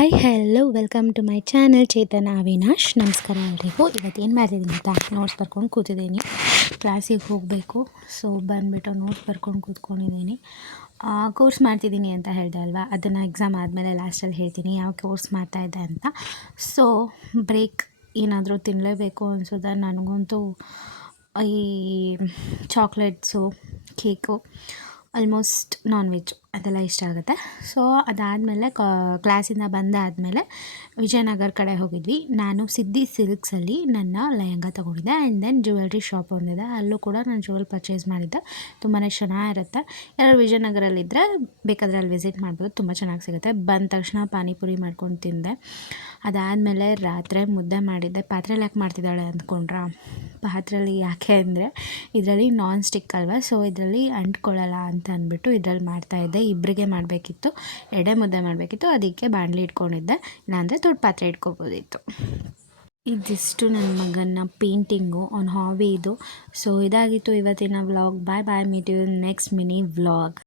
Hi hello welcome to my channel Chetana Avinash. ನಮಸ್ಕಾರ ಎಲ್ರಿಗೂ. ಇವತ್ತೇನು ಮಾಡ್ತಿದ್ದೀನಿ ಅಂತ ನೋಟ್ಸ್ ಬರ್ಕೊಂಡು ಕೂತಿದ್ದೀನಿ. ಕ್ಲಾಸಿಗೆ ಹೋಗಬೇಕು, ಸೊ ಬಂದುಬಿಟ್ಟು ನೋಟ್ಸ್ ಬರ್ಕೊಂಡು ಕೂತ್ಕೊಂಡಿದ್ದೀನಿ. ಕೋರ್ಸ್ ಮಾಡ್ತಿದ್ದೀನಿ ಅಂತ ಹೇಳಿದೆ ಅಲ್ವಾ, ಅದನ್ನು ಎಕ್ಸಾಮ್ ಆದಮೇಲೆ ಲಾಸ್ಟಲ್ಲಿ ಹೇಳ್ತೀನಿ ಯಾವ ಕೋರ್ಸ್ ಮಾಡ್ತಾಯಿದ್ದೆ ಅಂತ. ಸೊ ಬ್ರೇಕ್ ಏನಾದರೂ ತಿನ್ನಲೇಬೇಕು ಅನಿಸೋದ ನನಗಂತೂ. ಈ chocolates, cake, almost non veg ಅದೆಲ್ಲ ಇಷ್ಟ ಆಗುತ್ತೆ. ಸೊ ಅದಾದಮೇಲೆ ಕ್ಲಾಸಿಂದ ಬಂದಾದಮೇಲೆ ವಿಜಯನಗರ ಕಡೆ ಹೋಗಿದ್ವಿ. ನಾನು ಸಿದ್ದಿ ಸಿಲ್ಕ್ಸಲ್ಲಿ ನನ್ನ ಲೆಹಂಗ ತೊಗೊಂಡಿದ್ದೆ. ಆ್ಯಂಡ್ ದೆನ್ ಜ್ಯುವೆಲ್ರಿ ಶಾಪ್ ಒಂದಿದೆ, ಅಲ್ಲೂ ಕೂಡ ನಾನು ಜ್ಯುವೆಲ್ ಪರ್ಚೇಸ್ ಮಾಡಿದ್ದೆ. ತುಂಬಾ ಚೆನ್ನಾಗಿರುತ್ತೆ. ಯಾರು ವಿಜಯನಗರಲ್ಲಿದ್ದರೆ ಬೇಕಾದರೆ ಅಲ್ಲಿ ವಿಸಿಟ್ ಮಾಡ್ಬೋದು, ತುಂಬ ಚೆನ್ನಾಗಿ ಸಿಗುತ್ತೆ. ಬಂದ ತಕ್ಷಣ ಪಾನಿಪುರಿ ಮಾಡ್ಕೊಂಡು ತಿಂದೆ. ಅದಾದಮೇಲೆ ರಾತ್ರಿ ಮುದ್ದೆ ಮಾಡಿದ್ದೆ. ಪಾತ್ರೆಯಲ್ಲಿ ಯಾಕೆ ಮಾಡ್ತಿದ್ದಾಳೆ ಅಂದ್ಕೊಂಡ್ರಾ? ಪಾತ್ರೆಯಲ್ಲಿ ಯಾಕೆ ಅಂದರೆ ಇದರಲ್ಲಿ ನಾನ್ ಸ್ಟಿಕ್ ಅಲ್ವಾ, ಸೊ ಇದರಲ್ಲಿ ಅಂಟ್ಕೊಳ್ಳಲ್ಲ ಅಂತ ಅಂದ್ಬಿಟ್ಟು ಇದರಲ್ಲಿ ಮಾಡ್ತಾಯಿದ್ದೆ. ಇಬ್ಬರಿಗೆ ಮಾಡಬೇಕಿತ್ತು, ಎಡೆ ಮುದ್ದೆ ಮಾಡಬೇಕಿತ್ತು, ಅದಕ್ಕೆ ಬಾಣಲಿ ಇಟ್ಕೊಂಡಿದ್ದೆ. ಇಲ್ಲಾಂದರೆ ದೊಡ್ಡ ಪಾತ್ರೆ ಇಟ್ಕೊಬೋದಿತ್ತು. ಇದಿಷ್ಟು ನನ್ನ ಮಗನ ಪೇಂಟಿಂಗು, ಅವ್ನ ಹಾಬಿ ಇದು. ಸೊ ಇದಾಗಿತ್ತು ಇವತ್ತಿನ vlog. Bye bye, meet you next mini vlog.